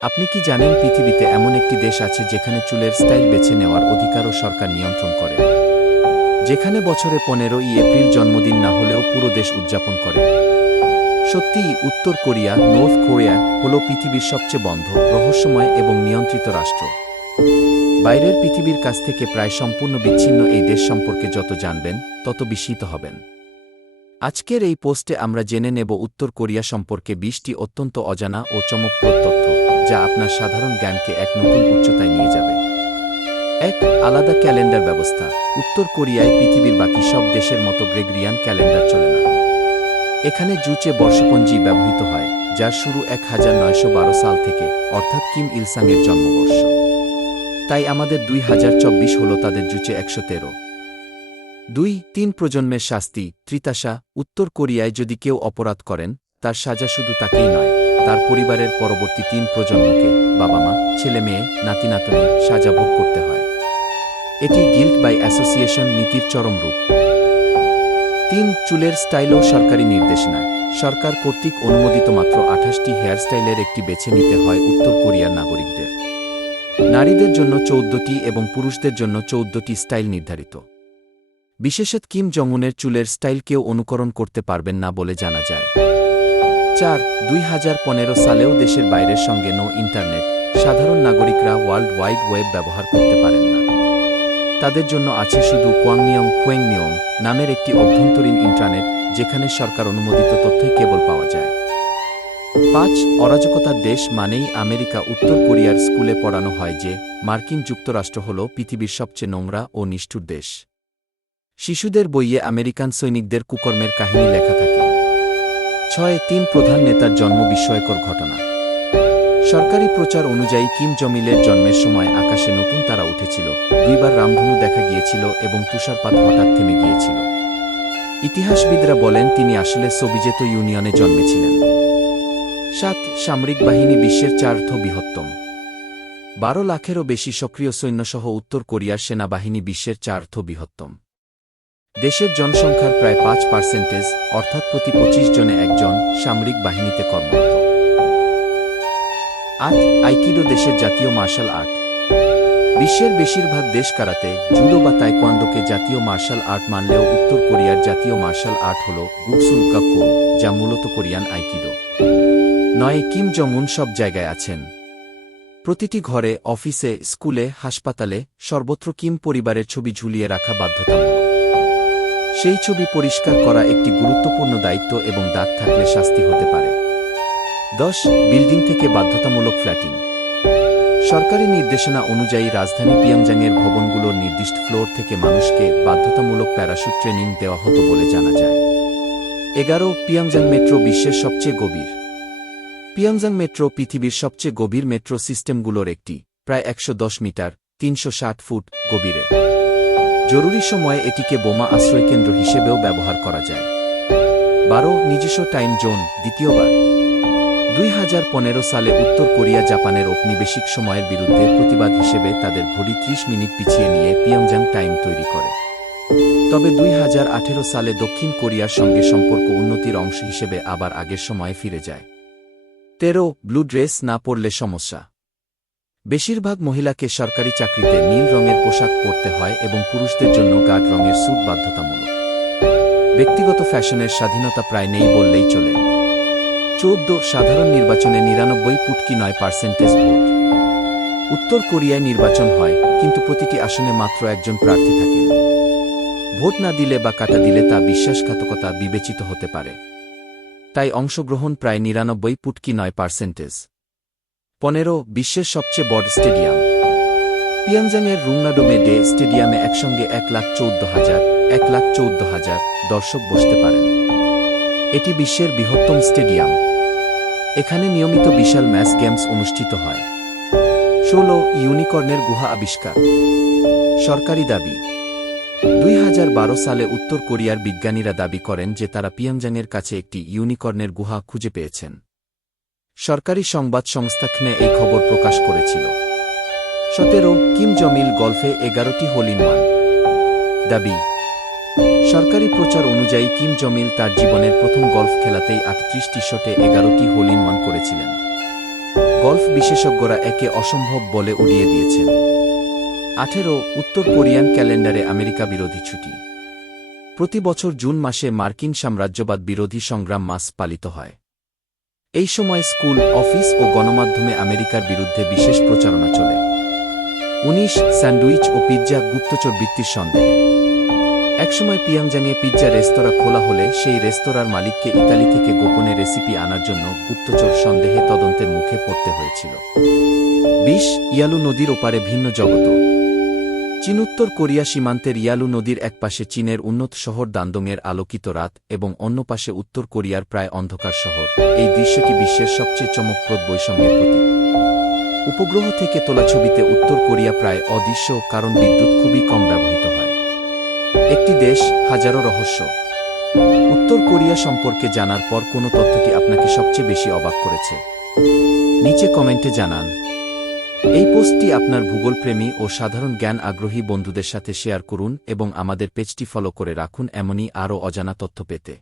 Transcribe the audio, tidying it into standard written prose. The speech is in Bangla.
আপনি কি জানেন পৃথিবীতে এমন একটি দেশ আছে যেখানে চুলের স্টাইল বেছে নেওয়ার অধিকারও সরকার নিয়ন্ত্রণ করে, যেখানে বছরে 15ই এপ্রিল জন্মদিন না হলেও পুরো দেশ উদযাপন করে? সত্যিই উত্তর কোরিয়া, নর্থ কোরিয়া হল পৃথিবীর সবচেয়ে বন্ধ, রহস্যময় এবং নিয়ন্ত্রিত রাষ্ট্র। বাইরের পৃথিবীর কাছ থেকে প্রায় সম্পূর্ণ বিচ্ছিন্ন এই দেশ সম্পর্কে যত জানবেন তত বিস্মিত হবেন। আজকের এই পোস্টে আমরা জেনে নেব উত্তর কোরিয়া সম্পর্কে 20টি অত্যন্ত অজানা ও চমকপ্রদ তথ্য, যা আপনার সাধারণ জ্ঞানকে এক নতুন উচ্চতায় নিয়ে যাবে। 1. আলাদা ক্যালেন্ডার ব্যবস্থা। উত্তর কোরিয়ায় পৃথিবীর বাকি সব দেশের মতো গ্রেগরিয়ান ক্যালেন্ডার চলে না। এখানে জুচে বর্ষপঞ্জি ব্যবহৃত হয়, যার শুরু 1912 সাল থেকে, অর্থাৎ কিম ইলসাংয়ের জন্মবর্ষ। তাই আমাদের 2024 হল তাদের জুচে 113। 2. 3 প্রজন্মের শাস্তি, ত্রিতাসা। উত্তর কোরিয়ায় যদি কেউ অপরাধ করেন, তার সাজা শুধু তাকেই নয়, তার পরিবারের পরবর্তী 3 প্রজন্মকে, বাবা মা, ছেলে মেয়ে, নাতি নাতনি, সাজা ভোগ করতে হয়। এটি গিল্ট বাই অ্যাসোসিয়েশন নীতির চরম রূপ। 3. চুলের স্টাইলও সরকারি নির্দেশনা। সরকার কর্তৃক অনুমোদিত মাত্র 28টি হেয়ারস্টাইলের একটি বেছে নিতে হয় উত্তর কোরিয়ার নাগরিকদের। নারীদের জন্য 14টি এবং পুরুষদের জন্য 14টি স্টাইল নির্ধারিত। বিশেষত কিম জং উনের চুলের স্টাইল কেউ অনুকরণ করতে পারবেন না বলে জানা যায়। 4. 2015 সালেও দেশের বাইরের সঙ্গে নো ইন্টারনেট। সাধারণ নাগরিকরা ওয়ার্ল্ড ওয়াইড ওয়েব ব্যবহার করতে পারেন না। তাদের জন্য আছে শুধু কোয়েংমিয়ং নামের একটি অভ্যন্তরীণ ইন্টারনেট, যেখানে সরকার অনুমোদিত তথ্যই কেবল পাওয়া যায়। 5. অরাজকতার দেশ মানেই আমেরিকা। উত্তর কোরিয়ার স্কুলে পড়ানো হয় যে মার্কিন যুক্তরাষ্ট্র হল পৃথিবীর সবচেয়ে নোংরা ও নিষ্ঠুর দেশ। শিশুদের বইয়ে আমেরিকান সৈনিকদের কুকর্মের কাহিনী লেখা থাকে। 6. 3 প্রধান নেতার জন্ম বিস্ময়কর ঘটনা। সরকারি প্রচার অনুযায়ী কিম জমিলের জন্মের সময় আকাশে নতুন তারা উঠেছিল, 2বার রামধনু দেখা গিয়েছিল এবং তুষারপাত হঠাৎ থেমে গিয়েছিল। ইতিহাসবিদরা বলেন তিনি আসলে সোভিয়েত ইউনিয়নে জন্মেছিলেন। 7. সামরিক বাহিনী বিশ্বের 4র্থ বৃহত্তম। 12 লাখেরও বেশি সক্রিয় সৈন্যসহ উত্তর কোরিয়ার সেনাবাহিনী বিশ্বের 4র্থ বৃহত্তম। দেশের জনসংখ্যার প্রায় 5%, অর্থাৎ প্রতি 25 জনে একজন সামরিক বাহিনীতে কর্মরত। 8. আইকিডো দেশের জাতীয় মার্শাল আর্ট। বিশ্বের বেশিরভাগ দেশ কারাতে, জুডো বা তাইকোয়ান্দোকে জাতীয় মার্শাল আর্ট মানলেও উত্তর কোরিয়ার জাতীয় মার্শাল আর্ট হল গুকসুল গাক্কো, যা মূলত কোরিয়ান আইকিডো। 9. কিম জং উন সব জায়গায় আছেন। প্রতিটি ঘরে, অফিসে, স্কুলে, হাসপাতালে, সর্বত্র কিম পরিবারের ছবি ঝুলিয়ে রাখা বাধ্যতামূলক। সেই ছবি পরিষ্কার করা একটি গুরুত্বপূর্ণ দায়িত্ব এবং দাগ থাকলে শাস্তি হতে পারে। 10. বিল্ডিং থেকে বাধ্যতামূলক ফ্ল্যাটিং। সরকারি নির্দেশনা অনুযায়ী রাজধানী পিয়ংজাংয়ের ভবনগুলোর নির্দিষ্ট ফ্লোর থেকে মানুষকে বাধ্যতামূলক প্যারাশুট ট্রেনিং দেওয়া হতো বলে জানা যায়। 11. পিয়ংজাং মেট্রো বিশ্বের সবচেয়ে গভীর। পিয়ংজাং মেট্রো পৃথিবীর সবচেয়ে গভীর মেট্রো সিস্টেমগুলোর একটি, প্রায় 110 মিটার 360 ফুট গভীরে। জরুরি সময়ে এটিকে বোমা আশ্রয়কেন্দ্র হিসেবেও ব্যবহার করা যায়। 12. নিজস্ব টাইম জোন, দ্বিতীয়বার। 2015 সালে উত্তর কোরিয়া জাপানের ঔপনিবেশিক সময়ের বিরুদ্ধে প্রতিবাদ হিসেবে তাদের ঘড়ি 30 মিনিট পিছিয়ে নিয়ে পিয়ংজাং টাইম তৈরি করে। তবে 2018 সালে দক্ষিণ কোরিয়ার সঙ্গে সম্পর্ক উন্নতির অংশ হিসেবে আবার আগের সময়ে ফিরে যায়। 13. ব্লু ড্রেস না পরলে সমস্যা। বেশিরভাগ মহিলাকে সরকারি চাকরিতে নীল রঙের পোশাক পরতে হয় এবং পুরুষদের জন্য গাঢ় রঙের স্যুট বাধ্যতামূলক। ব্যক্তিগত ফ্যাশনের স্বাধীনতা প্রায় নেই বললেই চলে। 14. সাধারণ নির্বাচনে 99.9% ভোট। উত্তর কোরিয়ায় নির্বাচন হয়, কিন্তু প্রতিটি আসনে মাত্র একজন প্রার্থী থাকেন। ভোট না দিলে বা কাটা দিলে তা বিশ্বাসঘাতকতা বিবেচিত হতে পারে। তাই অংশগ্রহণ প্রায় 99.9%। 15. বিশ্বের সবচেয়ে বড় স্টেডিয়াম। পিয়ংজাংয়ের রুংনাডোমে ডে স্টেডিয়ামে একসঙ্গে 1,14,000 দর্শক বসতে পারেন। এটি বিশ্বের বৃহত্তম স্টেডিয়াম। এখানে নিয়মিত বিশাল ম্যাচ গেমস অনুষ্ঠিত হয়। 16. ইউনিকর্নের গুহা আবিষ্কার। সরকারি দাবি। 2012 সালে উত্তর কোরিয়ার বিজ্ঞানীরা দাবি করেন যে তারা পিয়ংজাংয়ের কাছে একটি ইউনিকর্নের গুহা খুঁজে পেয়েছেন। সরকারি সংবাদ সংস্থা খ্নে এই খবর প্রকাশ করেছিল। 17. কিম জমিল গল্ফে 11টি হোল ইন ওয়ান। দাবি। সরকারি প্রচার অনুযায়ী কিম জমিল তার জীবনের প্রথম গল্ফ খেলাতেই 38টি শটে 11টি হোল ইন ওয়ান করেছিলেন। গল্ফ বিশেষজ্ঞরা একে অসম্ভব বলে উড়িয়ে দিয়েছেন। 18 উত্তর কোরিয়ান ক্যালেন্ডারে আমেরিকা বিরোধী ছুটি। প্রতি বছর জুন মাসে মার্কিন সাম্রাজ্যবাদ বিরোধী সংগ্রাম মাস পালিত হয়। এই সময় স্কুল, অফিস ও গণমাধ্যমে আমেরিকার বিরুদ্ধে বিশেষ প্রচারণা চলে। 19 স্যান্ডউইচ ও পিৎজা গুপ্তচর বৃত্তির সন্দেহে। একসময় পিয়াংজাংয়ে পিৎজা রেস্তোরাঁ খোলা হলে সেই রেস্তোরাঁর মালিককে ইতালি থেকে গোপনে রেসিপি আনার জন্য গুপ্তচর সন্দেহে তদন্তের মুখে পড়তে হয়েছিল। 20 ইয়ালু নদীর ওপারে ভিন্ন জগত। চীন উত্তর কোরিয়া সীমান্তের ইয়ালু নদীর একপাশে চীনের উন্নত শহর দান্দংয়ের আলোকিত রাত এবং অন্য পাশে উত্তর কোরিয়ার প্রায় অন্ধকার শহর। এই দৃশ্যটি বিশ্বের সবচেয়ে চমকপ্রদ বৈষম্যের প্রতীক। উপগ্রহ থেকে তোলা ছবিতে উত্তর কোরিয়া প্রায় অদৃশ্য, কারণ বিদ্যুৎ খুবই কম ব্যবহৃত হয়। একটি দেশ, হাজারো রহস্য। উত্তর কোরিয়া সম্পর্কে জানার পর কোন তথ্যটি আপনাকে সবচেয়ে বেশি অবাক করেছে? নিচে কমেন্টে জানান। এই পোস্টটি আপনার ভূগোলপ্রেমী ও সাধারণ জ্ঞান আগ্রহী বন্ধুদের সাথে শেয়ার করুন এবং আমাদের পেজটি ফলো করে রাখুন এমনই আরও অজানা তথ্য পেতে।